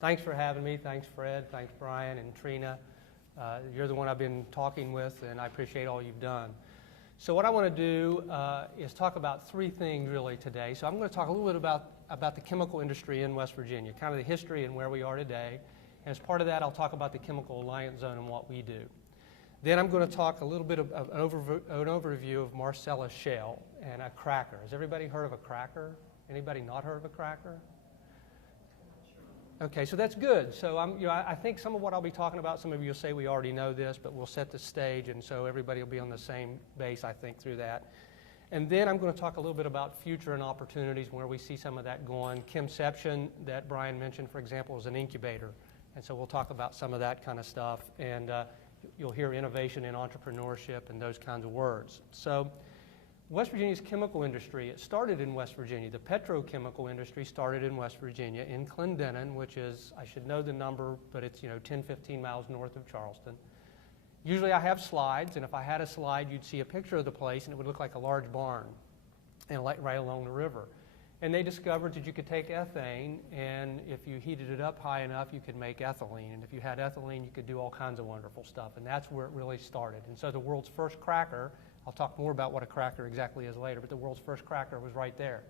Thanks for having me. Thanks, Fred. Thanks, Brian and Trina. You're the one I've been talking with, and I appreciate all you've done. So what I want to do is talk about three things really today. So I'm going to talk a little bit about the chemical industry in West Virginia, kind of the history and where we are today. And as part of that, I'll talk about the Chemical Alliance Zone and what we do. Then I'm going to talk a little bit of an overview of Marcellus Shale and a cracker. Has everybody heard of a cracker? Anybody not heard of a cracker? Okay, so that's good. So I think some of what I'll be talking about, some of you will say we already know this, but we'll set the stage, and so everybody will be on the same base, I think, through that. And then I'm going to talk a little bit about future and opportunities where we see some of that going. Chemception, that Brian mentioned, for example, is an incubator, and so we'll talk about some of that kind of stuff. And you'll hear innovation and entrepreneurship and those kinds of words. So West Virginia's chemical industry, it started in West Virginia. The petrochemical industry started in West Virginia, in Clendenin, which is, I should know the number, but it's 10, 15 miles north of Charleston. Usually I have slides, and if I had a slide, you'd see a picture of the place, and it would look like a large barn and right along the river. And they discovered that you could take ethane, and if you heated it up high enough, you could make ethylene. And if you had ethylene, you could do all kinds of wonderful stuff, and that's where it really started. And so the world's first cracker, I'll talk more about what a cracker exactly is later, but the world's first cracker was right there.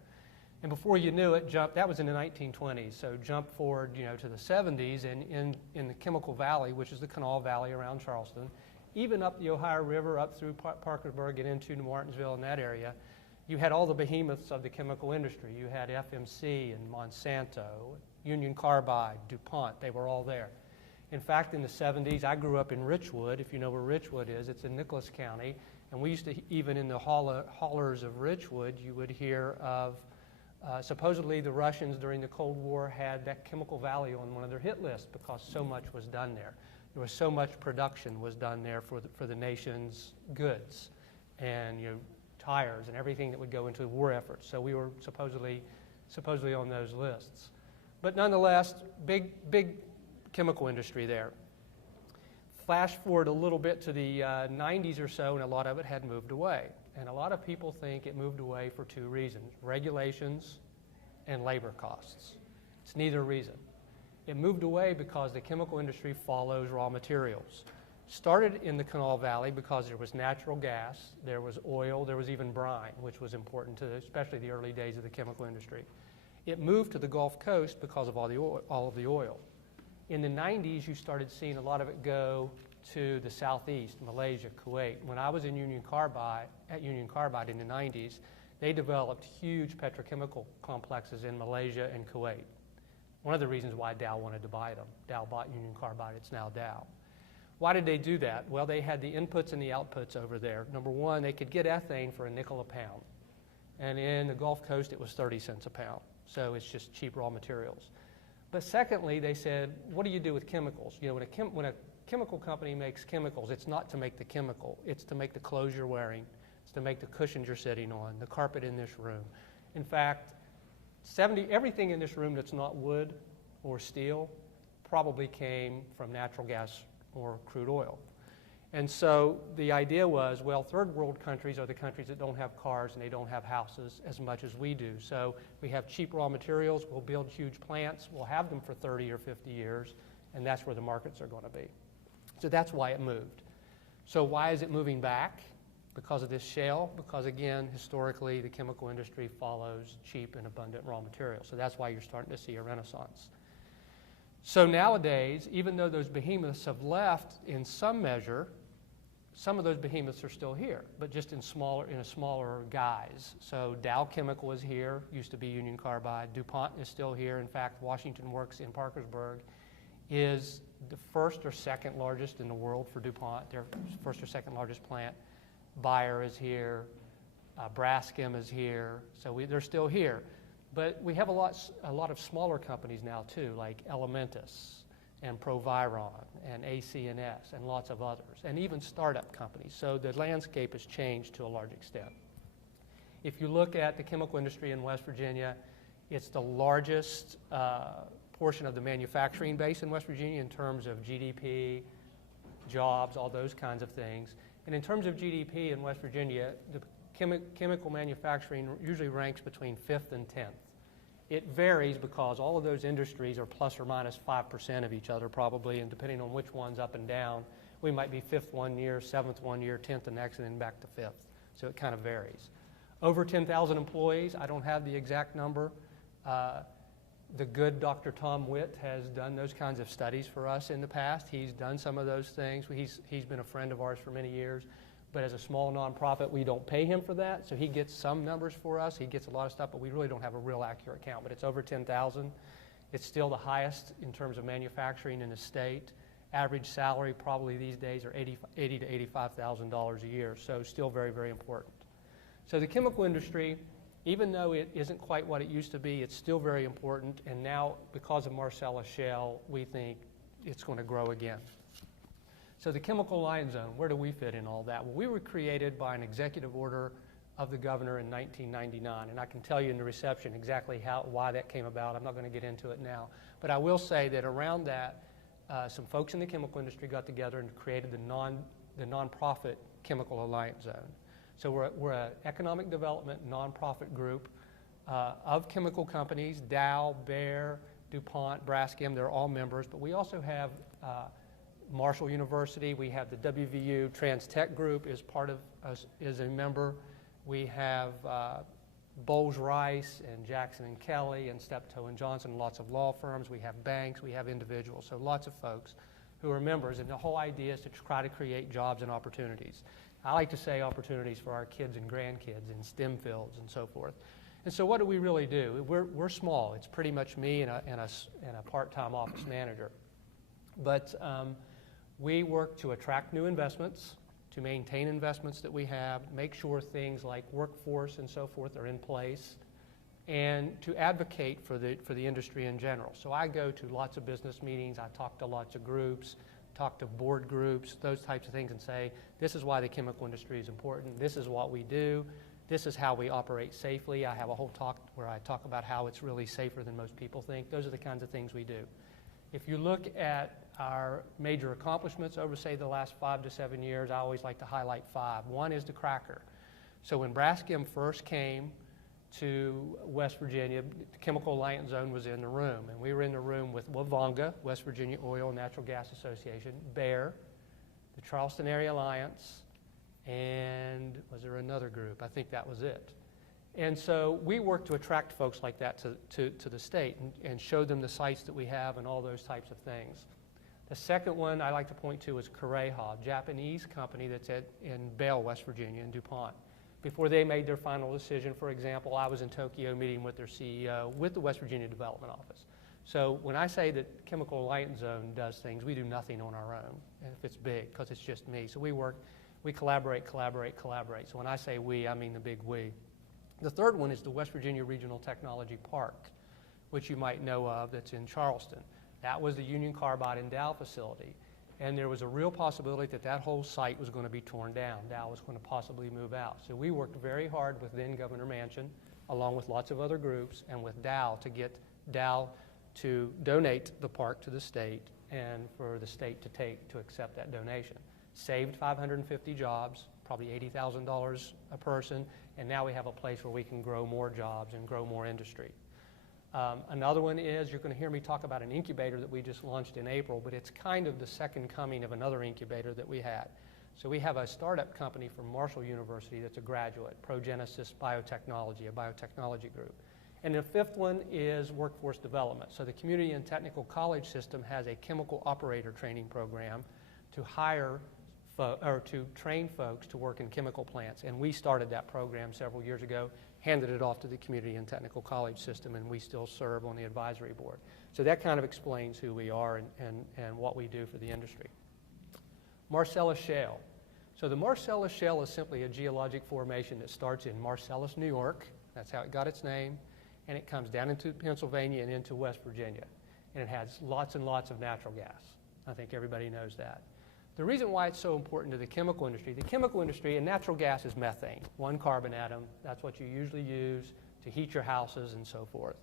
And before you knew it, that was in the 1920s, so jump forward to the 70s, and in the Chemical Valley, which is the Kanawha Valley around Charleston, even up the Ohio River, up through Parkersburg and into New Martinsville in that area, you had all the behemoths of the chemical industry. You had FMC and Monsanto, Union Carbide, DuPont, they were all there. In fact, in the 70s, I grew up in Richwood. If you know where Richwood is, it's in Nicholas County. And we used to, even in the hollers of Richwood, you would hear of, supposedly the Russians during the Cold War had that Chemical Valley on one of their hit lists because so much was done there. There was so much production was done there for the nation's goods and tires and everything that would go into war efforts. So we were supposedly on those lists. But nonetheless, big chemical industry there. Flash forward a little bit to the 90s or so, and a lot of it had moved away. And a lot of people think it moved away for two reasons: regulations and labor costs. It's neither reason. It moved away because the chemical industry follows raw materials. Started in the Kanawha Valley because there was natural gas, there was oil, there was even brine, which was important to especially the early days of the chemical industry. It moved to the Gulf Coast because of all of the oil. In the 90s, you started seeing a lot of it go to the southeast, Malaysia, Kuwait. When I was in Union Carbide in the 90s, they developed huge petrochemical complexes in Malaysia and Kuwait. One of the reasons why Dow wanted to buy them. Dow bought Union Carbide, it's now Dow. Why did they do that? Well, they had the inputs and the outputs over there. Number one, they could get ethane for $0.05 a pound. And in the Gulf Coast, it was 30 cents a pound. So it's just cheap raw materials. But secondly, they said, what do you do with chemicals? When a chemical company makes chemicals, it's not to make the chemical. It's to make the clothes you're wearing. It's to make the cushions you're sitting on, the carpet in this room. In fact, everything in this room that's not wood or steel probably came from natural gas or crude oil. And so the idea was, well, third world countries are the countries that don't have cars and they don't have houses as much as we do. So we have cheap raw materials, we'll build huge plants, we'll have them for 30 or 50 years, and that's where the markets are going to be. So that's why it moved. So why is it moving back? Because of this shale? Because again, historically, the chemical industry follows cheap and abundant raw materials. So that's why you're starting to see a renaissance. So nowadays, even though those behemoths have left in some measure, some of those behemoths are still here, but just in a smaller guise. So Dow Chemical is here, used to be Union Carbide. DuPont is still here. In fact, Washington Works in Parkersburg is the first or second largest in the world for DuPont, their first or second largest plant. Bayer is here. Braskem is here. So they're still here. But we have a lot of smaller companies now too, like Elementis and Proviron and AC&S and lots of others, and even startup companies. So the landscape has changed to a large extent. If you look at the chemical industry in West Virginia, it's the largest portion of the manufacturing base in West Virginia in terms of GDP, jobs, all those kinds of things. And in terms of GDP in West Virginia, the chemical manufacturing usually ranks between 5th and 10th. It varies because all of those industries are plus or minus 5% of each other probably, and depending on which one's up and down, we might be 5th one year, 7th one year, 10th the next, and then back to 5th. So it kind of varies. Over 10,000 employees, I don't have the exact number. The good Dr. Tom Witt has done those kinds of studies for us in the past. He's done some of those things. He's been a friend of ours for many years. But as a small nonprofit, we don't pay him for that. So he gets some numbers for us. He gets a lot of stuff, but we really don't have a real accurate count. But it's over 10,000. It's still the highest in terms of manufacturing in the state. Average salary probably these days are $80,000 to $85,000 a year. So still very, very important. So the chemical industry, even though it isn't quite what it used to be, it's still very important. And now, because of Marcellus Shale, we think it's going to grow again. So the chemical line zone, where do we fit in all that? Well, we were created by an executive order of the governor in 1999, and I can tell you in the reception exactly why that came about. I'm not going to get into it now, but I will say that around that, some folks in the chemical industry got together and created the nonprofit chemical alliance zone. So we're an economic development nonprofit group of chemical companies, Dow, Bayer, DuPont, Braskem, they're all members, but we also have Marshall University, we have the WVU Trans Tech Group is part of us, is a member. We have Bowles Rice and Jackson and Kelly and Steptoe and Johnson, lots of law firms. We have banks, we have individuals, so lots of folks who are members. And the whole idea is to try to create jobs and opportunities. I like to say opportunities for our kids and grandkids in STEM fields and so forth. And so what do we really do? We're small. It's pretty much me and a part-time office manager. But we work to attract new investments, to maintain investments that we have, make sure things like workforce and so forth are in place, and to advocate for the industry in general. So I go to lots of business meetings, I talk to lots of groups, talk to board groups, those types of things, and say, this is why the chemical industry is important, this is what we do, this is how we operate safely. I have a whole talk where I talk about how it's really safer than most people think. Those are the kinds of things we do. If you look at our major accomplishments over, say, the last 5 to 7 years, I always like to highlight 5. One is the cracker. So when Braskem first came to West Virginia, the Chemical Alliance Zone was in the room. And we were in the room with WVONGA, West Virginia Oil and Natural Gas Association, Bayer, the Charleston Area Alliance, and was there another group? I think that was it. And so we work to attract folks like that to the state and show them the sites that we have and all those types of things. The second one I like to point to is Kureha, a Japanese company that's in Bell, West Virginia, in DuPont. Before they made their final decision, for example, I was in Tokyo meeting with their CEO with the West Virginia Development Office. So when I say that Chemical Alliance Zone does things, we do nothing on our own, and if it's big, because it's just me. So we collaborate. So when I say we, I mean the big we. The third one is the West Virginia Regional Technology Park, which you might know of, that's in Charleston. That was the Union Carbide and Dow facility. And there was a real possibility that that whole site was going to be torn down. Dow was going to possibly move out. So we worked very hard with then Governor Manchin, along with lots of other groups, and with Dow to get Dow to donate the park to the state and for the state to accept that donation. Saved 550 jobs, probably $80,000 a person, and now we have a place where we can grow more jobs and grow more industry. Another one is, you're going to hear me talk about an incubator that we just launched in April, but it's kind of the second coming of another incubator that we had. So we have a startup company from Marshall University that's a graduate, Progenesis Biotechnology, a biotechnology group. And the fifth one is workforce development. So the community and technical college system has a chemical operator training program to hire or to train folks to work in chemical plants. And we started that program several years ago, handed it off to the community and technical college system, and we still serve on the advisory board. So that kind of explains who we are and what we do for the industry. Marcellus Shale. So the Marcellus Shale is simply a geologic formation that starts in Marcellus, New York. That's how it got its name. And it comes down into Pennsylvania and into West Virginia. And it has lots and lots of natural gas. I think everybody knows that. The reason why it's so important to the chemical industry, and natural gas is methane, one carbon atom. That's what you usually use to heat your houses and so forth.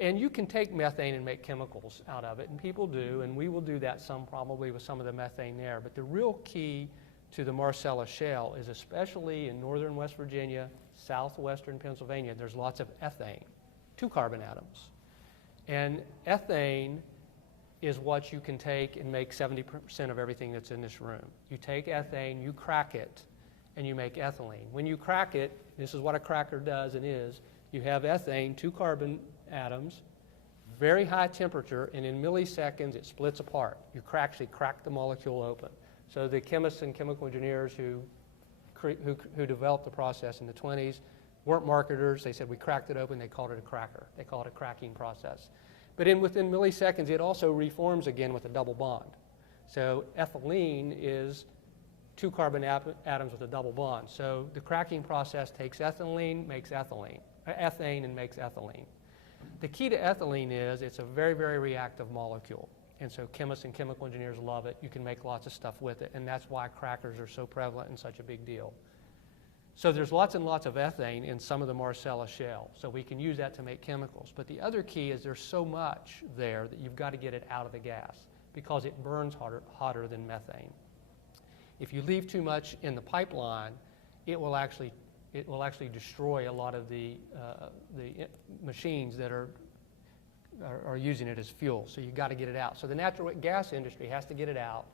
And you can take methane and make chemicals out of it, and people do, and we will do that some probably with some of the methane there. But the real key to the Marcellus Shale is, especially in northern West Virginia, southwestern Pennsylvania, there's lots of ethane. 2 carbon atoms. And ethane is what you can take and make 70% of everything that's in this room. You take ethane, you crack it, and you make ethylene. When you crack it, this is what a cracker does and is, you have ethane, 2 carbon atoms, very high temperature, and in milliseconds it splits apart. You actually crack the molecule open. So the chemists and chemical engineers who developed the process in the 20s weren't marketers. They said we cracked it open. They called it a cracker. They call it a cracking process. But within milliseconds, it also reforms again with a double bond. So ethylene is 2 carbon atoms with a double bond. So the cracking process takes ethane, makes ethylene, and makes ethylene. The key to ethylene is it's a very, very reactive molecule. And so chemists and chemical engineers love it. You can make lots of stuff with it. And that's why crackers are so prevalent and such a big deal. So there's lots and lots of ethane in some of the Marcellus Shale. So we can use that to make chemicals. But the other key is there's so much there that you've got to get it out of the gas because it burns hotter than methane. If you leave too much in the pipeline, it will actually destroy a lot of the machines that are using it as fuel. So you've got to get it out. So the natural gas industry has to get it out.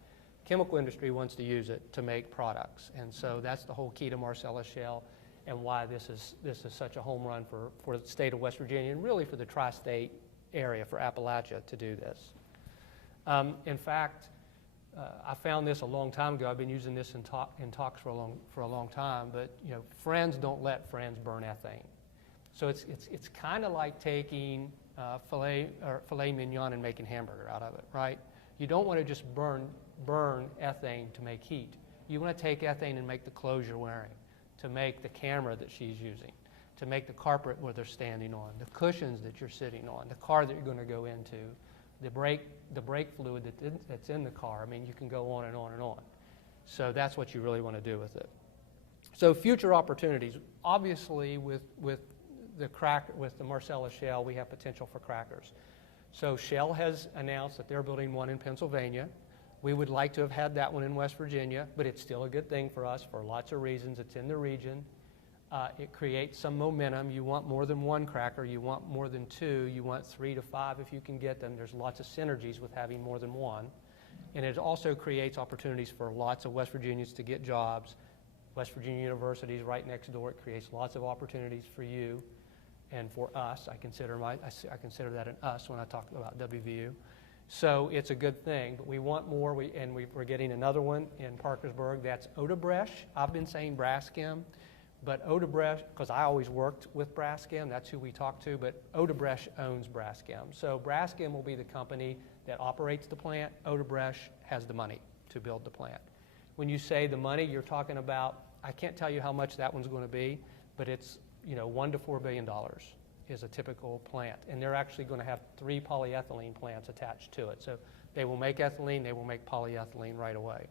Chemical industry wants to use it to make products. And so that's the whole key to Marcellus Shale and why this is such a home run for the state of West Virginia and really for the tri-state area, for Appalachia, to do this. In fact, I found this a long time ago. I've been using this in talks for a long time. But friends don't let friends burn ethane. So it's kind of like taking filet mignon and making hamburger out of it, right? You don't want to just burn ethane to make heat. You want to take ethane and make the clothes you're wearing, to make the camera that she's using, to make the carpet where they're standing on, the cushions that you're sitting on, the car that you're going to go into, the brake fluid that's in the car. I mean, you can go on and on and on. So that's what you really want to do with it. So future opportunities. Obviously, with the Marcellus Shale, we have potential for crackers. So Shell has announced that they're building one in Pennsylvania. We would like to have had that one in West Virginia, but it's still a good thing for us for lots of reasons. It's in the region. It creates some momentum. You want more than one cracker. You want more than 2. You want 3 to 5 if you can get them. There's lots of synergies with having more than one. And it also creates opportunities for lots of West Virginians to get jobs. West Virginia University is right next door. It creates lots of opportunities for you and for us. I consider that an us when I talk about WVU. So it's a good thing, but we want more, we're getting another one in Parkersburg. That's Odebrecht. I've been saying Braskem, but Odebrecht, because I always worked with Braskem, that's who we talk to, but Odebrecht owns Braskem. So Braskem will be the company that operates the plant. Odebrecht has the money to build the plant. When you say the money, you're talking about, I can't tell you how much that one's going to be, but it's $1 to $4 billion. Is a typical plant. And they're actually going to have 3 polyethylene plants attached to it. So they will make ethylene, they will make polyethylene right away.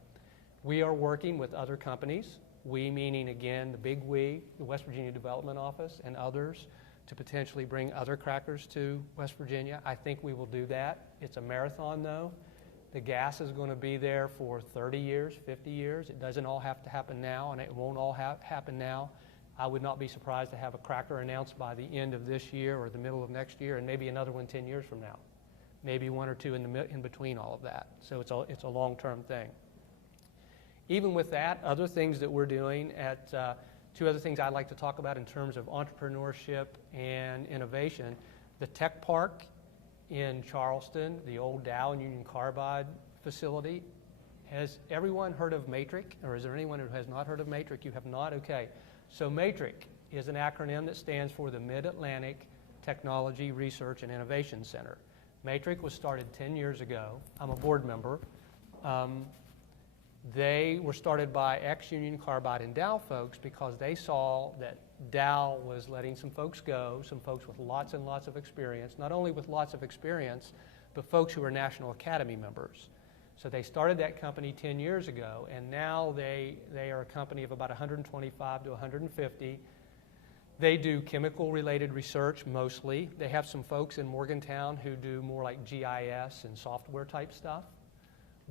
We are working with other companies, we meaning again the big we, the West Virginia Development Office and others, to potentially bring other crackers to West Virginia. I think we will do that. It's a marathon though. The gas is going to be there for 30 years, 50 years. It doesn't all have to happen now, and it won't all happen now. I would not be surprised to have a cracker announced by the end of this year or the middle of next year, and maybe another one 10 years from now. Maybe 1 or 2 in between all of that. So it's a long-term thing. Even with that, other things that we're doing 2 other things I'd like to talk about in terms of entrepreneurship and innovation. The Tech Park in Charleston, the old Dow and Union Carbide facility. Has everyone heard of Matrix? Or is there anyone who has not heard of Matrix? You have not? Okay. So Matrix is an acronym that stands for the Mid-Atlantic Technology Research and Innovation Center. Matrix was started 10 years ago. I'm a board member. They were started by ex-Union Carbide and Dow folks because they saw that Dow was letting some folks go, some folks with lots and lots of experience, not only with lots of experience, but folks who are National Academy members. So they started that company 10 years ago, and now they are a company of about 125 to 150. They do chemical-related research mostly. They have some folks in Morgantown who do more like GIS and software-type stuff.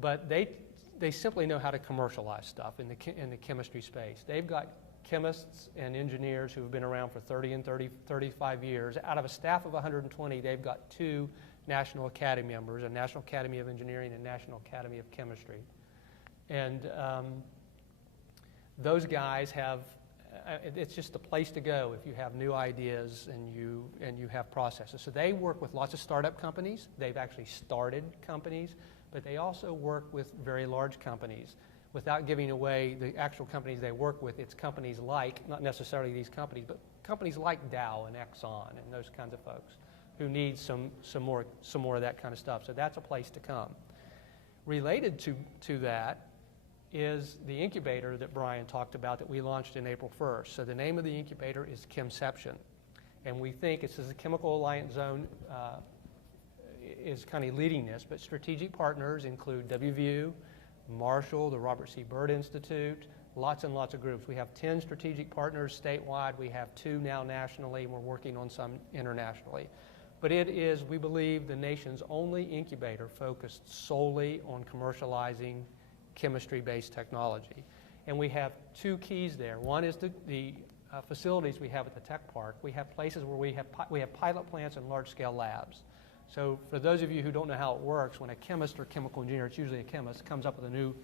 But they simply know how to commercialize stuff in the chemistry space. They've got chemists and engineers who have been around for 30 and 35 years. Out of a staff of 120, they've got 2 National Academy members, a National Academy of Engineering and National Academy of Chemistry. And those guys have, it's just the place to go if you have new ideas and you have processes. So they work with lots of startup companies. They've actually started companies, but they also work with very large companies. Without giving away the actual companies they work with, it's companies like, not necessarily these companies, but companies like Dow and Exxon and those kinds of folks who need some more of that kind of stuff. So that's a place to come. Related to that is the incubator that Brian talked about that we launched in April 1st. So the name of the incubator is Chemception. And we think, this is a Chemical Alliance Zone is kind of leading this, but strategic partners include WVU, Marshall, the Robert C. Byrd Institute, lots and lots of groups. We have 10 strategic partners statewide. We have 2 now nationally, and we're working on some internationally. But it is, we believe, the nation's only incubator focused solely on commercializing chemistry-based technology. And we have 2 keys there. One is the facilities we have at the tech park. We have places where we have pilot plants and large-scale labs. So for those of you who don't know how it works, when a chemist or chemical engineer, it's usually a chemist, comes up with a new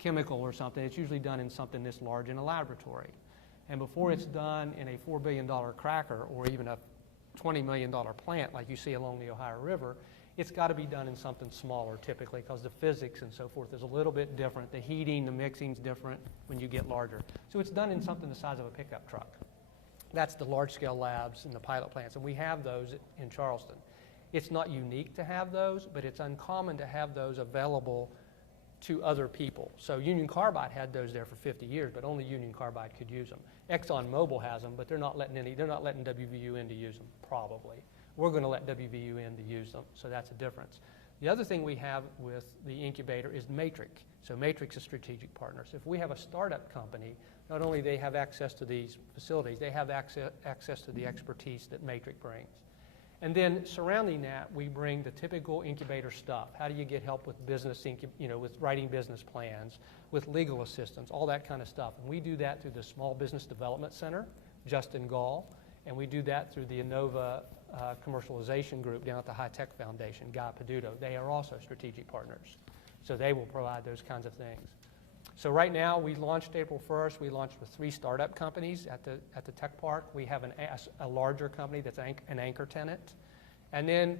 chemical or something, it's usually done in something this large in a laboratory. And before it's done in a $4 billion cracker or even a $20 million plant like you see along the Ohio River, it's got to be done in something smaller typically because the physics and so forth is a little bit different. The heating, the mixing's different when you get larger. So it's done in something the size of a pickup truck. That's the large-scale labs and the pilot plants, and we have those in Charleston. It's not unique to have those, but it's uncommon to have those available to other people. So Union Carbide had those there for 50 years, but only Union Carbide could use them. ExxonMobil has them, but they're not letting WVU in to use them, probably. We're going to let WVU in to use them, so that's a difference. The other thing we have with the incubator is Matrix. So Matrix is strategic partners. If we have a startup company, not only they have access to these facilities, they have access to the expertise that Matrix brings. And then surrounding that, we bring the typical incubator stuff. How do you get help with business, with writing business plans, with legal assistance, all that kind of stuff. And we do that through the Small Business Development Center, Justin Gall, and we do that through the Innova commercialization group down at the High Tech Foundation, Guy Peduto. They are also strategic partners. So they will provide those kinds of things. So right now, we launched April 1st. We launched with 3 startup companies at the tech park. We have a larger company that's an anchor tenant. And then,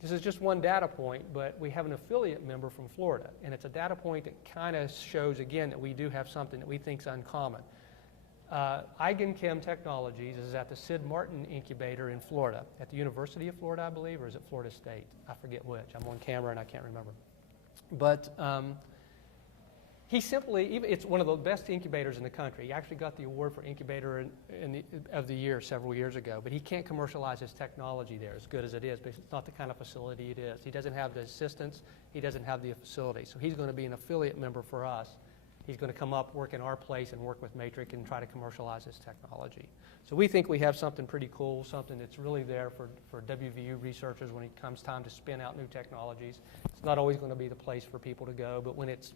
this is just one data point, but we have an affiliate member from Florida. And it's a data point that kind of shows, again, that we do have something that we think is uncommon. Eigenchem Technologies is at the Sid Martin Incubator in Florida, at the University of Florida, I believe, or is it Florida State? I forget which. I'm on camera and I can't remember. But it's one of the best incubators in the country. He actually got the award for Incubator of the Year several years ago, but he can't commercialize his technology there as good as it is, because it's not the kind of facility it is. He doesn't have the assistance. He doesn't have the facility. So he's going to be an affiliate member for us. He's going to come up, work in our place, and work with Matrix and try to commercialize his technology. So we think we have something pretty cool, something that's really there for WVU researchers when it comes time to spin out new technologies. It's not always going to be the place for people to go, but when it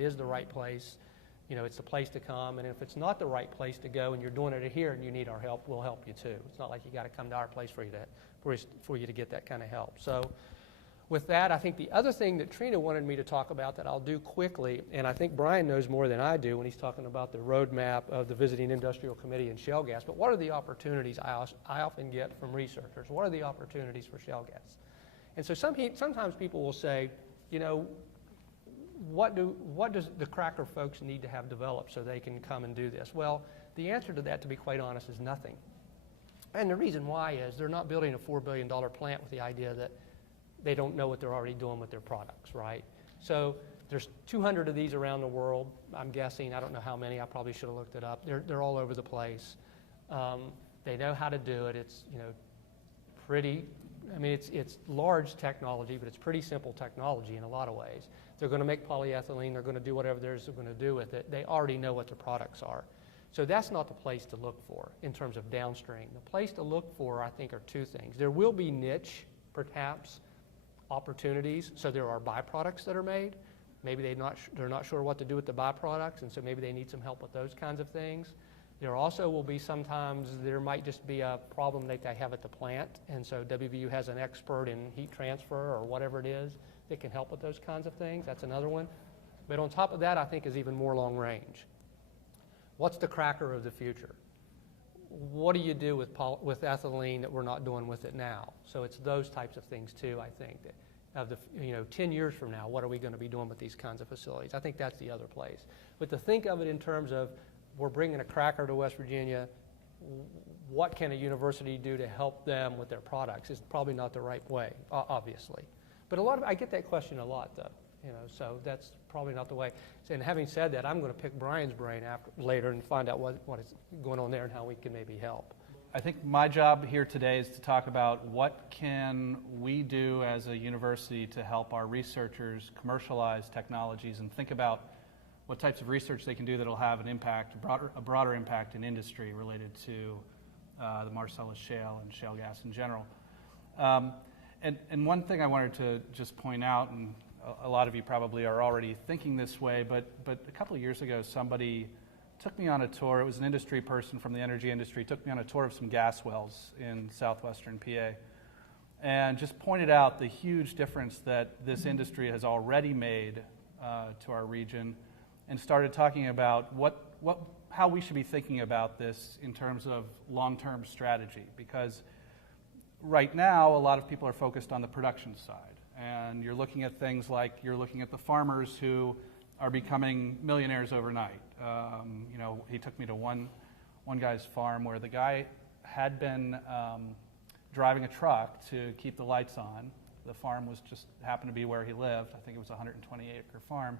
is the right place, it's the place to come. And if it's not the right place to go and you're doing it here and you need our help, we'll help you too. It's not like you got to come to our place for you to get that kind of help. So with that, I think the other thing that Trina wanted me to talk about that I'll do quickly, and I think Brian knows more than I do when he's talking about the roadmap of the Visiting Industrial Committee and shale gas, but what are the opportunities I often get from researchers? What are the opportunities for shale gas? And so sometimes people will say, what does the cracker folks need to have developed so they can come and do this? Well, the answer to that, to be quite honest, is nothing. And the reason why is they're not building a $4 billion plant with the idea that they don't know what they're already doing with their products, right? So there's 200 of these around the world, I'm guessing. I don't know how many. I probably should have looked it up. They're all over the place. They know how to do it. It's pretty. I mean, it's large technology, but it's pretty simple technology in a lot of ways. They're going to make polyethylene. They're going to do whatever they're going to do with it. They already know what the products are. So that's not the place to look for in terms of downstream. The place to look for, I think, are 2 things. There will be niche, perhaps, opportunities. So there are byproducts that are made. Maybe they're not sure what to do with the byproducts, and so maybe they need some help with those kinds of things. There also will be sometimes there might just be a problem that they have at the plant, and so WVU has an expert in heat transfer or whatever it is that can help with those kinds of things. That's another one. But on top of that, I think is even more long range. What's the cracker of the future? What do you do with ethylene that we're not doing with it now? So it's those types of things too, I think, that of the, 10 years from now, what are we going to be doing with these kinds of facilities? I think that's the other place. But to think of it in terms of we're bringing a cracker to West Virginia, what can a university do to help them with their products is probably not the right way, obviously. But I get that question a lot, though. So that's probably not the way. And having said that, I'm going to pick Brian's brain later and find out what is going on there and how we can maybe help. I think my job here today is to talk about what can we do as a university to help our researchers commercialize technologies and think about what types of research they can do that will have an impact, a broader impact in industry related to the Marcellus Shale and shale gas in general. And one thing I wanted to just point out, and a lot of you probably are already thinking this way, but a couple of years ago somebody took me on a tour. It was an industry person from the energy industry, took me on a tour of some gas wells in southwestern PA and just pointed out the huge difference that this industry has already made to our region, and started talking about how we should be thinking about this in terms of long-term strategy. Because right now, a lot of people are focused on the production side. And you're looking at things like you're looking at the farmers who are becoming millionaires overnight. He took me to one guy's farm where the guy had been driving a truck to keep the lights on. The farm was just happened to be where he lived. I think it was a 120-acre farm.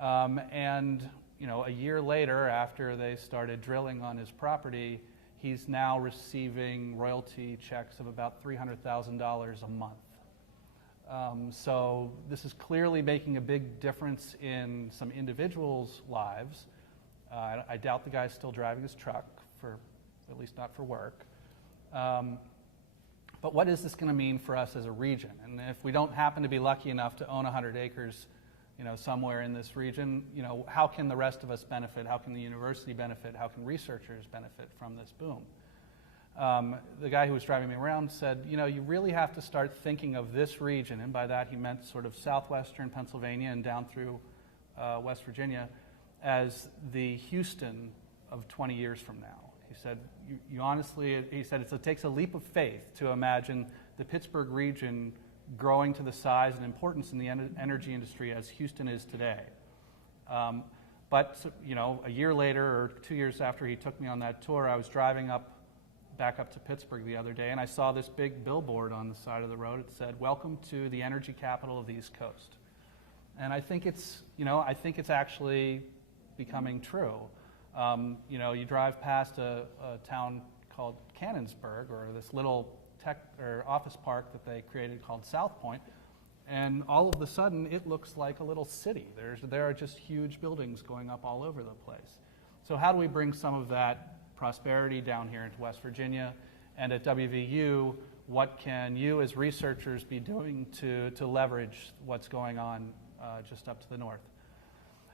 A year later, after they started drilling on his property, he's now receiving royalty checks of about $300,000 a month. So this is clearly making a big difference in some individuals' lives. I doubt the guy's still driving his truck, at least not for work. But what is this going to mean for us as a region? And if we don't happen to be lucky enough to own 100 acres, somewhere in this region, how can the rest of us benefit? How can the university benefit? How can researchers benefit from this boom? The guy who was driving me around said, you really have to start thinking of this region, and by that he meant sort of southwestern Pennsylvania and down through West Virginia, as the Houston of 20 years from now. He said, it takes a leap of faith to imagine the Pittsburgh region growing to the size and importance in the energy industry as Houston is today. But a year later, or 2 years after he took me on that tour, I was driving back up to Pittsburgh the other day, and I saw this big billboard on the side of the road. It said, "Welcome to the energy capital of the East Coast." And I think it's actually becoming true. You drive past a town called Cannonsburg, or this little tech or office park that they created called South Point, and all of a sudden it looks like a little city. There are just huge buildings going up all over the place. So how do we bring some of that prosperity down here into West Virginia? And at WVU, what can you as researchers be doing to leverage what's going on just up to the north?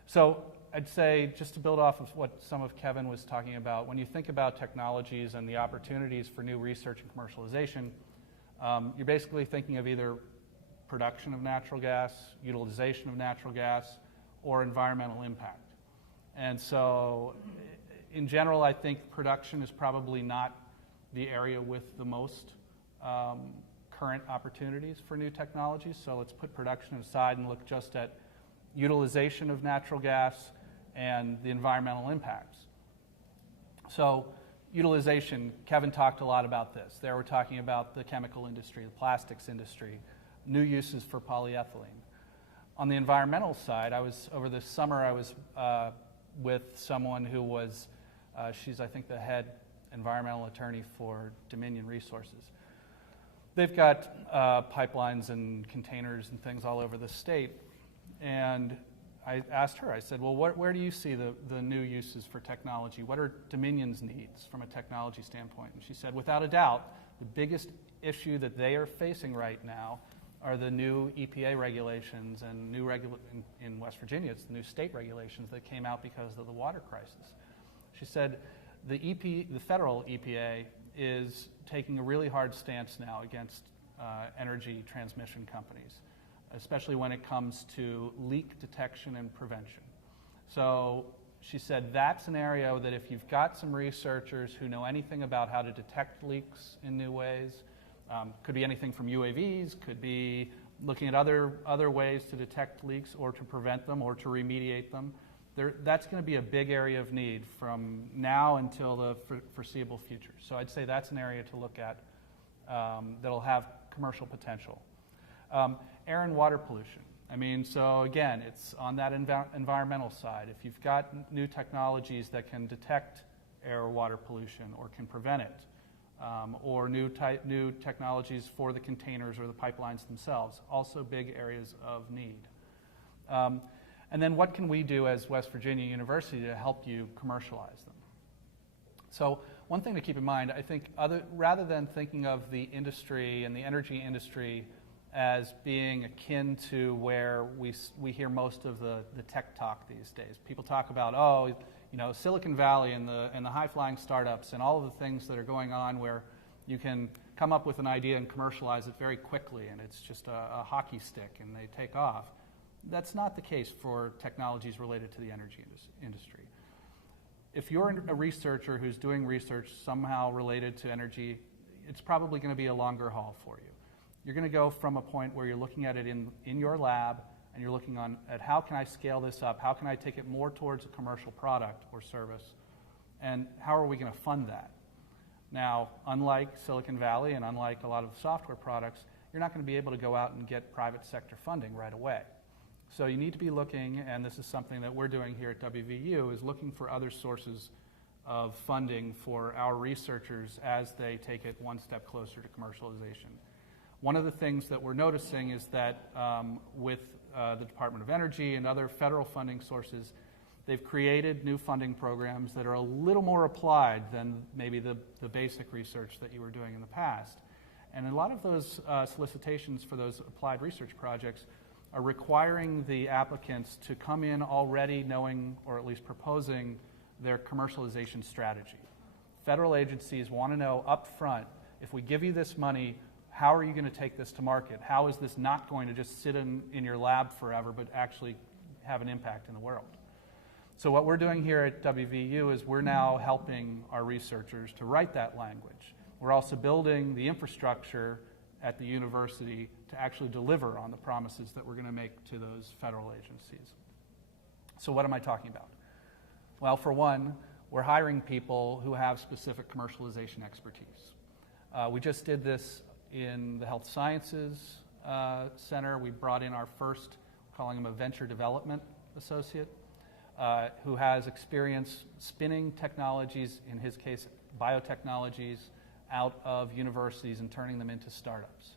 So I'd say, just to build off of what some of Kevin was talking about, when you think about technologies and the opportunities for new research and commercialization, you're basically thinking of either production of natural gas, utilization of natural gas, or environmental impact. And so in general, I think production is probably not the area with the most current opportunities for new technologies. So let's put production aside and look just at utilization of natural gas and the environmental impacts. So utilization, Kevin talked a lot about this. There we're talking about the chemical industry, the plastics industry, new uses for polyethylene. On the environmental side, over this summer I was with someone who was, she's I think the head environmental attorney for Dominion Resources. They've got pipelines and containers and things all over the state. And I asked her, I said, well, where do you see the new uses for technology? What are Dominion's needs from a technology standpoint? And she said, without a doubt, the biggest issue that they are facing right now are the new EPA regulations and in West Virginia, it's the new state regulations that came out because of the water crisis. She said, the federal EPA is taking a really hard stance now against energy transmission companies, especially when it comes to leak detection and prevention. So she said that's an area that if you've got some researchers who know anything about how to detect leaks in new ways, could be anything from UAVs, could be looking at other ways to detect leaks or to prevent them or to remediate them, that's going to be a big area of need from now until the foreseeable future. So I'd say that's an area to look at that'll have commercial potential. Air and water pollution. I mean, so again, it's on that environmental side. If you've got new technologies that can detect air or water pollution or can prevent it, or new technologies for the containers or the pipelines themselves, also big areas of need. And then what can we do as West Virginia University to help you commercialize them? So one thing to keep in mind, I think rather than thinking of the industry and the energy industry as being akin to where we hear most of the tech talk these days. People talk about, Silicon Valley and the high-flying startups and all of the things that are going on where you can come up with an idea and commercialize it very quickly and it's just a hockey stick and they take off. That's not the case for technologies related to the energy industry. If you're a researcher who's doing research somehow related to energy, it's probably going to be a longer haul for you. You're going to go from a point where you're looking at it in your lab and you're looking at how can I scale this up, how can I take it more towards a commercial product or service, and how are we going to fund that? Now, unlike Silicon Valley and unlike a lot of software products, you're not going to be able to go out and get private sector funding right away. So you need to be looking, and this is something that we're doing here at WVU, is looking for other sources of funding for our researchers as they take it one step closer to commercialization. One of the things that we're noticing is that with the Department of Energy and other federal funding sources, they've created new funding programs that are a little more applied than maybe the basic research that you were doing in the past. And a lot of those solicitations for those applied research projects are requiring the applicants to come in already knowing, or at least proposing, their commercialization strategy. Federal agencies want to know up front, if we give you this money, how are you going to take this to market? How is this not going to just sit in your lab forever, but actually have an impact in the world? So what we're doing here at WVU is we're now helping our researchers to write that language. We're also building the infrastructure at the university to actually deliver on the promises that we're going to make to those federal agencies. So what am I talking about? Well, for one, we're hiring people who have specific commercialization expertise. We just did this in the Health Sciences Center. We brought in our first, calling him a venture development associate, who has experience spinning technologies, in his case biotechnologies, out of universities and turning them into startups.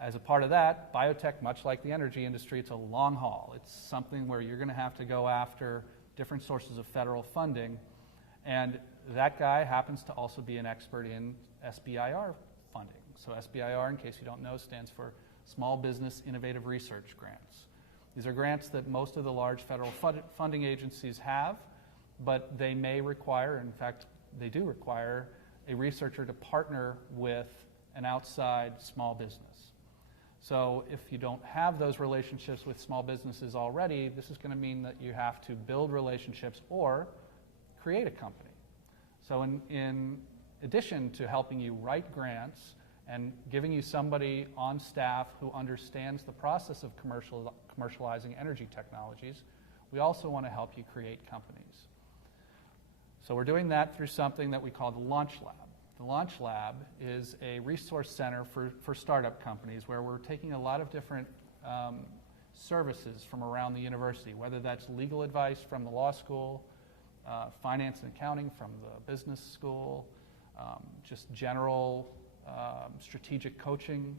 As a part of that, biotech, much like the energy industry, it's a long haul. It's something where you're going to have to go after different sources of federal funding, and that guy happens to also be an expert in SBIR funding. So SBIR, in case you don't know, stands for Small Business Innovative Research Grants. These are grants that most of the large federal funding agencies have, but they may require, in fact, they do require, a researcher to partner with an outside small business. So if you don't have those relationships with small businesses already, this is going to mean that you have to build relationships or create a company. So in addition to helping you write grants and giving you somebody on staff who understands the process of commercializing energy technologies, we also want to help you create companies. So we're doing that through something that we call the Launch Lab. The Launch Lab is a resource center for startup companies where we're taking a lot of different services from around the university, whether that's legal advice from the law school, finance and accounting from the business school, just general strategic coaching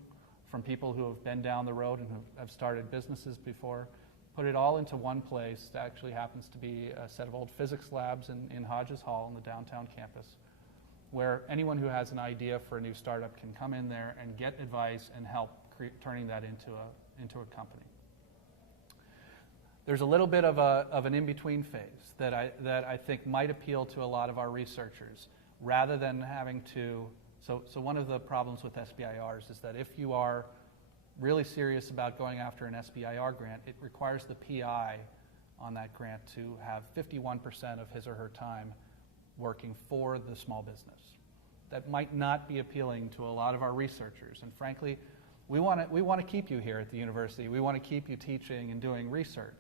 from people who have been down the road and who have started businesses before. Put it all into one place. That actually happens to be a set of old physics labs in Hodges Hall in the downtown campus, where anyone who has an idea for a new startup can come in there and get advice and help turning that into a company. There's a little bit of an in-between phase that I think might appeal to a lot of our researchers, rather than having to. So one of the problems with SBIRs is that if you are really serious about going after an SBIR grant, it requires the PI on that grant to have 51% of his or her time working for the small business. That might not be appealing to a lot of our researchers, and frankly, we want to keep you here at the university. We want to keep you teaching and doing research.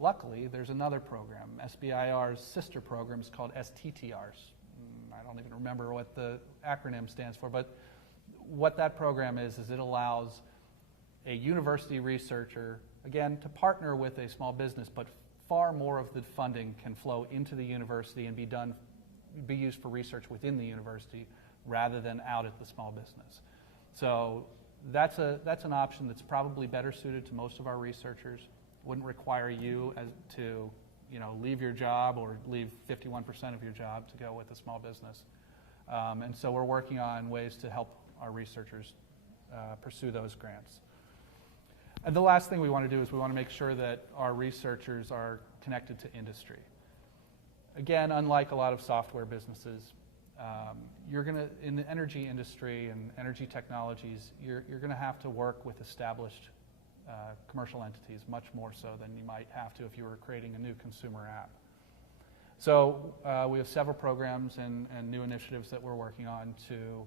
Luckily, there's another program. SBIR's sister program is called STTRs. I don't even remember what the acronym stands for, but what that program is it allows a university researcher, again, to partner with a small business, but far more of the funding can flow into the university and be used for research within the university rather than out at the small business. So that's an option that's probably better suited to most of our researchers. Wouldn't require you to leave your job or leave 51% of your job to go with a small business. And so we're working on ways to help our researchers pursue those grants. And the last thing we want to do is we want to make sure that our researchers are connected to industry. Again, unlike a lot of software businesses, in the energy industry and energy technologies, you're going to have to work with established commercial entities much more so than you might have to if you were creating a new consumer app. So we have several programs and new initiatives that we're working on to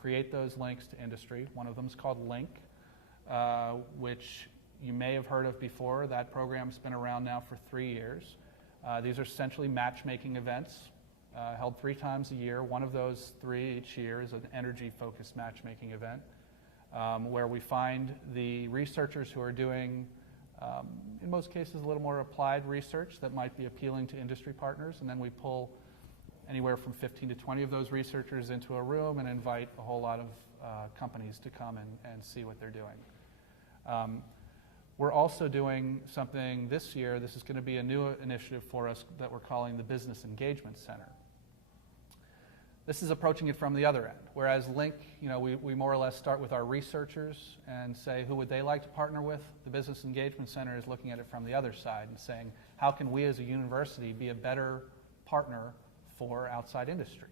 create those links to industry. One of them is called Link, which you may have heard of before. That program's been around now for 3 years. These are essentially matchmaking events held 3 times a year. One of those 3 each year is an energy-focused matchmaking event where we find the researchers who are doing, in most cases, a little more applied research that might be appealing to industry partners, and then we pull anywhere from 15 to 20 of those researchers into a room and invite a whole lot of companies to come and see what they're doing. We're also doing something this year. This is going to be a new initiative for us that we're calling the Business Engagement Center. This is approaching it from the other end. Whereas Link, we more or less start with our researchers and say who would they like to partner with. The Business Engagement Center is looking at it from the other side and saying how can we as a university be a better partner for outside industry.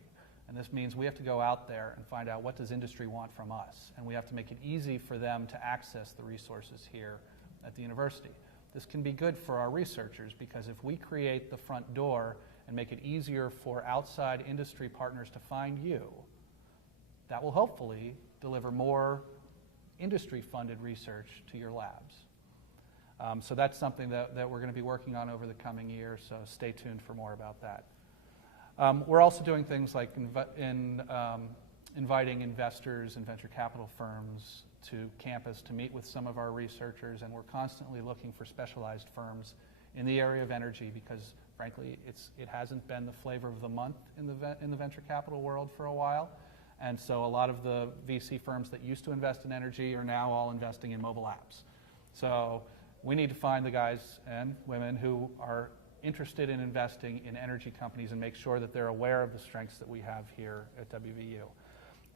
And this means we have to go out there and find out what does industry want from us. And we have to make it easy for them to access the resources here at the university. This can be good for our researchers because if we create the front door and make it easier for outside industry partners to find you, that will hopefully deliver more industry-funded research to your labs. So that's something that we're going to be working on over the coming year, so stay tuned for more about that. We're also doing things like inviting investors and venture capital firms to campus to meet with some of our researchers, and we're constantly looking for specialized firms in the area of energy because, frankly, it hasn't been the flavor of the month in the venture capital world for a while. And so a lot of the VC firms that used to invest in energy are now all investing in mobile apps. So we need to find the guys and women who are interested in investing in energy companies and make sure that they're aware of the strengths that we have here at WVU.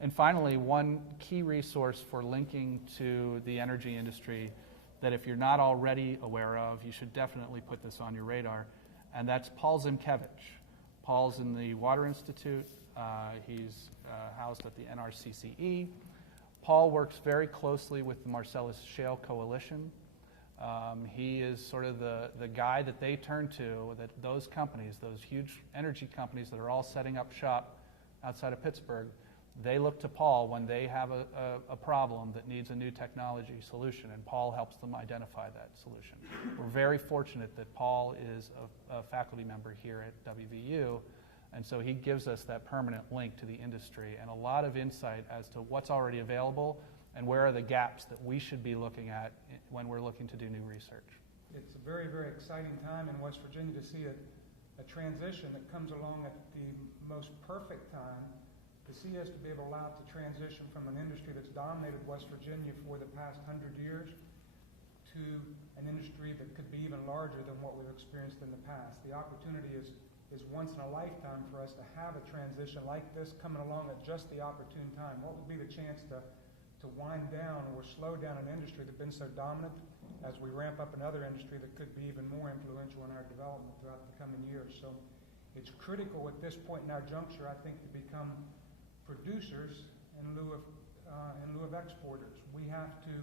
And finally, one key resource for linking to the energy industry that if you're not already aware of, you should definitely put this on your radar, and that's Paul Zimkevich. Paul's in the Water Institute. He's housed at the NRCCE. Paul works very closely with the Marcellus Shale Coalition. He is sort of the guy that they turn to, that those companies, those huge energy companies that are all setting up shop outside of Pittsburgh, they look to Paul when they have a problem that needs a new technology solution, and Paul helps them identify that solution. We're very fortunate that Paul is a faculty member here at WVU, and so he gives us that permanent link to the industry and a lot of insight as to what's already available and where are the gaps that we should be looking at when we're looking to do new research. It's a very, very exciting time in West Virginia to see a transition that comes along at the most perfect time to see us to be able allowed to transition from an industry that's dominated West Virginia for the past 100 years to an industry that could be even larger than what we've experienced in the past. The opportunity is once in a lifetime for us to have a transition like this coming along at just the opportune time. What would be the chance to to wind down or slow down an industry that's been so dominant as we ramp up another industry that could be even more influential in our development throughout the coming years. So it's critical at this point in our juncture, I think, to become producers in lieu of exporters. We have to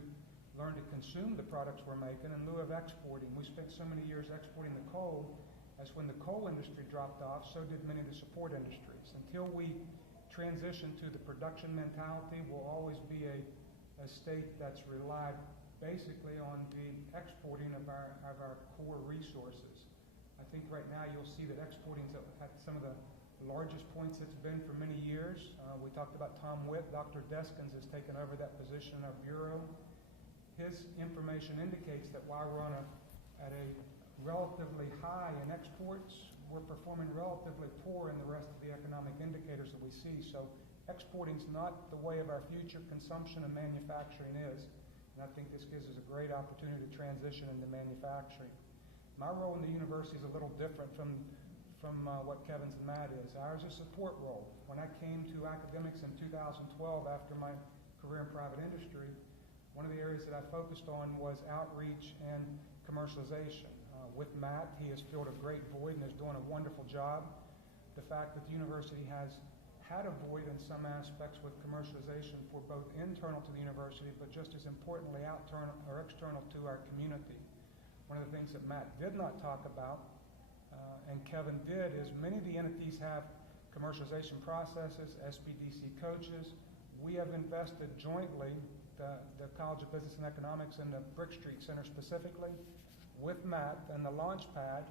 learn to consume the products we're making in lieu of exporting. We spent so many years exporting the coal, as when the coal industry dropped off, so did many of the support industries. Until we transition to the production mentality, we'll always be a state that's relied basically on the exporting of our core resources. I think right now you'll see that exporting is at some of the largest points it's been for many years. We talked about Tom Witt. Dr. Deskins has taken over that position in our bureau. His information indicates that while we're at a relatively high in exports, we're performing relatively poor in the rest of the economic indicators that we see. So exporting is not the way of our future. Consumption and manufacturing is. And I think this gives us a great opportunity to transition into manufacturing. My role in the university is a little different from what Kevin's and Matt is. Ours is a support role. When I came to academics in 2012 after my career in private industry, one of the areas that I focused on was outreach and commercialization. With Matt, he has filled a great void and is doing a wonderful job. The fact that the university has had a void in some aspects with commercialization for both internal to the university, but just as importantly, external to our community. One of the things that Matt did not talk about, and Kevin did, is many of the entities have commercialization processes, SBDC coaches. We have invested jointly, the College of Business and Economics and the Brick Street Center specifically, with Matt and the Launchpad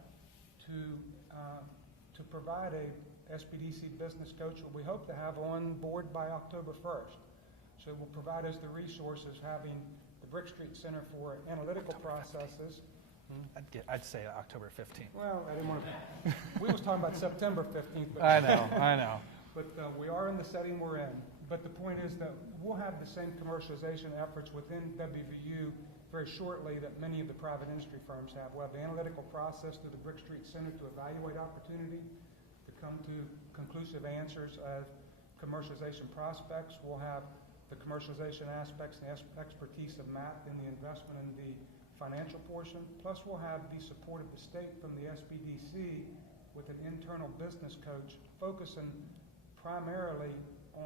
to provide a SBDC business coach that we hope to have on board by October 1st. So it will provide us the resources, having the Brick Street Center for analytical processes. I'd say October 15th. Well, I didn't want to. We was talking about September 15th. But I know. But we are in the setting we're in. But the point is that we'll have the same commercialization efforts within WVU very shortly that many of the private industry firms have. We'll have the analytical process through the Brick Street Center to evaluate opportunity, to come to conclusive answers of commercialization prospects. We'll have the commercialization aspects and expertise of Matt in the investment in the financial portion. Plus we'll have the support of the state from the SBDC with an internal business coach focusing primarily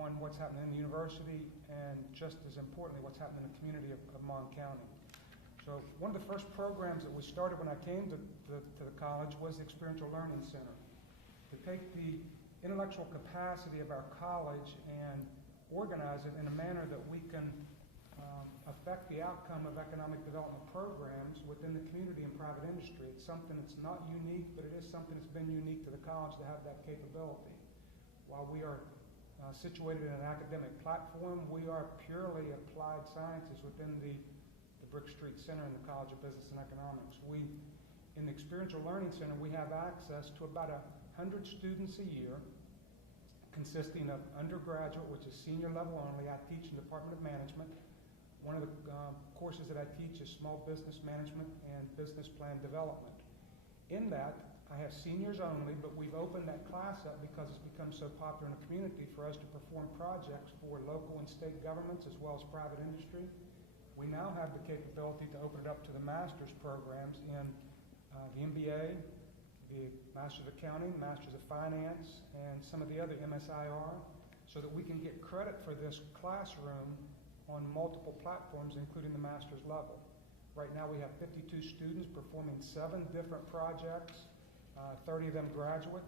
on what's happening in the university and just as importantly what's happening in the community of Mon County. So one of the first programs that we started when I came to the college was the Experiential Learning Center. To take the intellectual capacity of our college and organize it in a manner that we can affect the outcome of economic development programs within the community and private industry. It's something that's not unique, but it is something that's been unique to the college to have that capability. While we are situated in an academic platform, we are purely applied sciences within the Brick Street Center in the College of Business and Economics. In the Experiential Learning Center, we have access to about 100 students a year, consisting of undergraduate, which is senior level only. I teach in the Department of Management. One of the courses that I teach is Small Business Management and Business Plan Development. In that, I have seniors only, but we've opened that class up because it's become so popular in the community for us to perform projects for local and state governments as well as private industry. We now have the capability to open it up to the master's programs in the MBA, the Master's of Accounting, Master's of Finance, and some of the other MSIR, so that we can get credit for this classroom on multiple platforms, including the master's level. Right now we have 52 students performing 7 different projects, 30 of them graduate,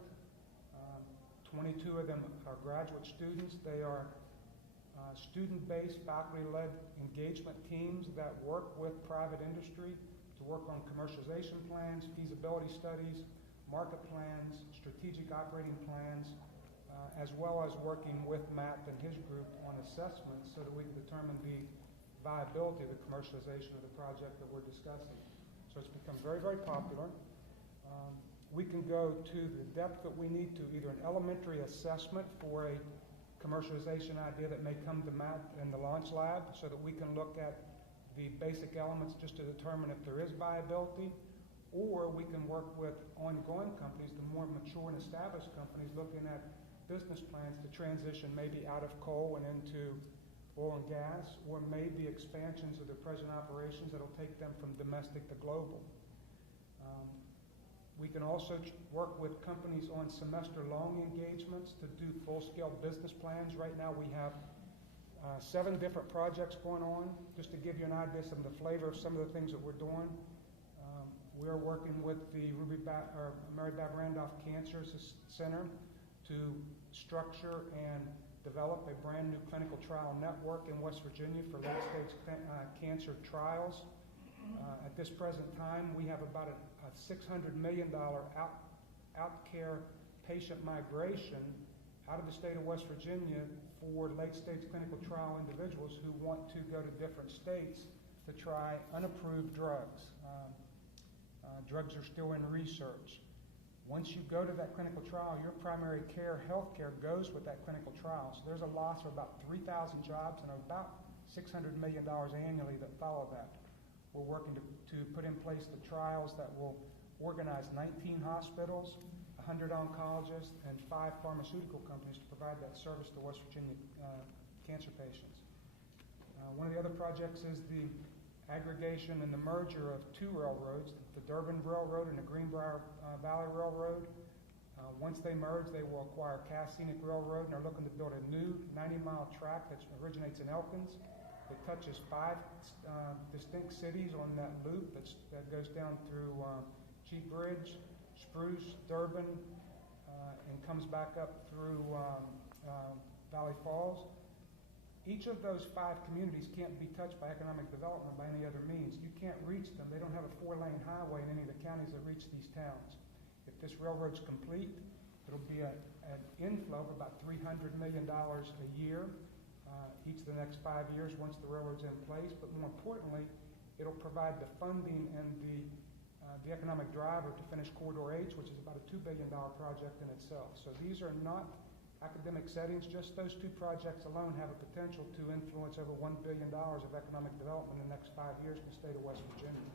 22 of them are graduate students. They are student-based, faculty-led engagement teams that work with private industry to work on commercialization plans, feasibility studies, market plans, strategic operating plans, as well as working with Matt and his group on assessments so that we can determine the viability of the commercialization of the project that we're discussing. So it's become very, very popular. We can go to the depth that we need to, either an elementary assessment for a commercialization idea that may come to Matt in the launch lab so that we can look at the basic elements just to determine if there is viability, or we can work with ongoing companies, the more mature and established companies, looking at business plans to transition maybe out of coal and into oil and gas, or maybe expansions of their present operations that'll take them from domestic to global. We can also work with companies on semester-long engagements to do full-scale business plans. Right now we have 7 different projects going on. Just to give you an idea of the flavor of some of the things that we're doing, we are working with the Mary Bab Randolph Cancer Center to structure and develop a brand new clinical trial network in West Virginia for late-stage cancer trials. At this present time, we have about a $600 million out-care patient migration out of the state of West Virginia for late-stage clinical trial individuals who want to go to different states to try unapproved drugs. Drugs are still in research. Once you go to that clinical trial, your primary care health care goes with that clinical trial. So there's a loss of about 3,000 jobs and about $600 million annually that follow that. We're working to put in place the trials that will organize 19 hospitals, 100 oncologists, and 5 pharmaceutical companies to provide that service to West Virginia cancer patients. One of the other projects is the aggregation and the merger of 2 railroads, the Durbin Railroad and the Greenbrier Valley Railroad. Once they merge, they will acquire Cass Scenic Railroad, and they're looking to build a new 90-mile track that originates in Elkins. It touches 5 distinct cities on that loop that goes down through Cheap Bridge, Spruce, Durbin, and comes back up through Valley Falls. Each of those 5 communities can't be touched by economic development by any other means. You can't reach them. They don't have a 4-lane highway in any of the counties that reach these towns. If this railroad's complete, it'll be an inflow of about $300 million a year each of the next 5 years once the railroad's in place. But more importantly, it'll provide the funding and the economic driver to finish Corridor H, which is about a $2 billion project in itself. So these are not academic settings. Just those 2 projects alone have a potential to influence over $1 billion of economic development in the next 5 years in the state of West Virginia.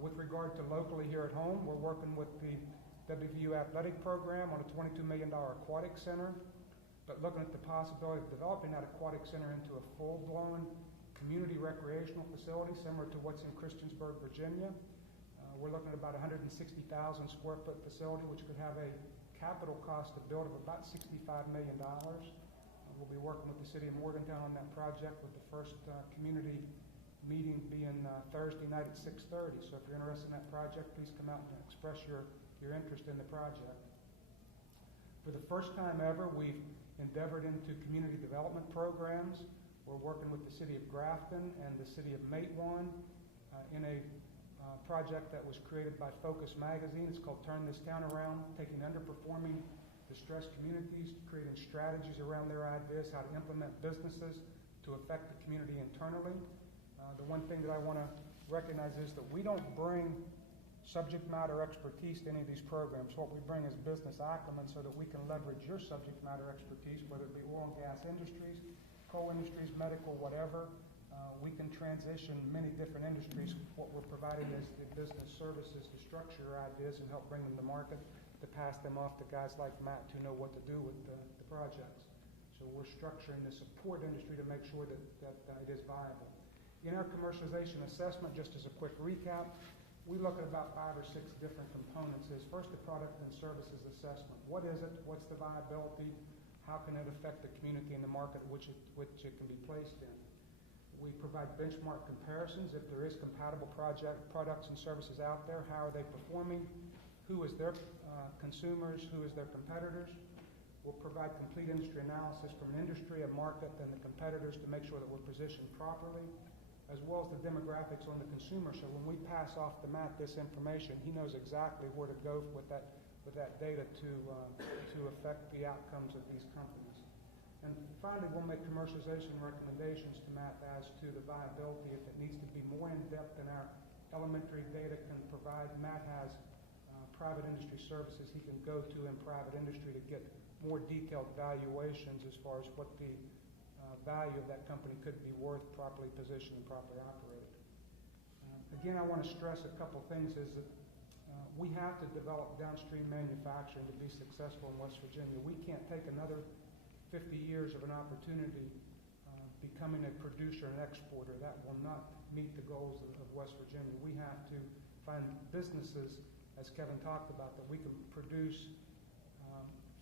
With regard to locally here at home, we're working with the WVU athletic program on a $22 million aquatic center, but looking at the possibility of developing that aquatic center into a full-blown community recreational facility similar to what's in Christiansburg, Virginia. We're looking at about a 160,000 square foot facility, which could have a capital cost to build of about $65 million. We'll be working with the city of Morgantown on that project, with the first community meeting being Thursday night at 6:30. So if you're interested in that project, please come out and express your interest in the project. For the first time ever, we've endeavored into community development programs. We're working with the city of Grafton and the city of Matewan in a project that was created by Focus Magazine. It's called Turn This Town Around, taking underperforming, distressed communities, creating strategies around their ideas, how to implement businesses to affect the community internally. The one thing that I want to recognize is that we don't bring subject matter expertise to any of these programs. What we bring is business acumen so that we can leverage your subject matter expertise, whether it be oil and gas industries, coal industries, medical, whatever. We can transition many different industries. What we're providing is the business services to structure your ideas and help bring them to market, to pass them off to guys like Matt who know what to do with the projects. So we're structuring the support industry to make sure that it is viable. In our commercialization assessment, just as a quick recap, we look at about 5 or 6 different components. First, the product and services assessment. What is it? What's the viability? How can it affect the community and the market which it can be placed in? We provide benchmark comparisons. If there is compatible products and services out there, how are they performing? Who is their consumers? Who is their competitors? We'll provide complete industry analysis from an industry, a market, and the competitors to make sure that we're positioned properly, as well as the demographics on the consumer. So when we pass off to Matt this information, he knows exactly where to go with that data to affect the outcomes of these companies. And finally, we'll make commercialization recommendations to Matt as to the viability. If it needs to be more in-depth than our elementary data can provide, Matt has private industry services he can go to in private industry to get more detailed valuations as far as what the value of that company could be worth, properly positioned and properly operated. Again, I want to stress a couple things is that we have to develop downstream manufacturing to be successful in West Virginia. We can't take another 50 years of an opportunity becoming a producer and exporter. That will not meet the goals of West Virginia. We have to find businesses, as Kevin talked about, that we can produce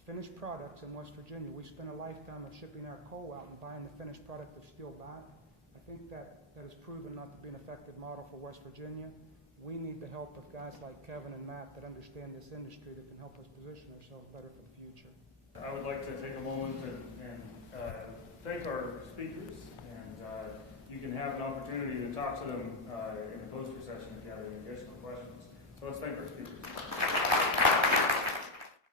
finished products in West Virginia. We spent a lifetime of shipping our coal out and buying the finished product of steel back. I think that has proven not to be an effective model for West Virginia. We need the help of guys like Kevin and Matt that understand this industry that can help us position ourselves better for the future. I would like to take a moment and thank our speakers, and you can have an opportunity to talk to them in the poster session if you have any additional questions. So let's thank our speakers.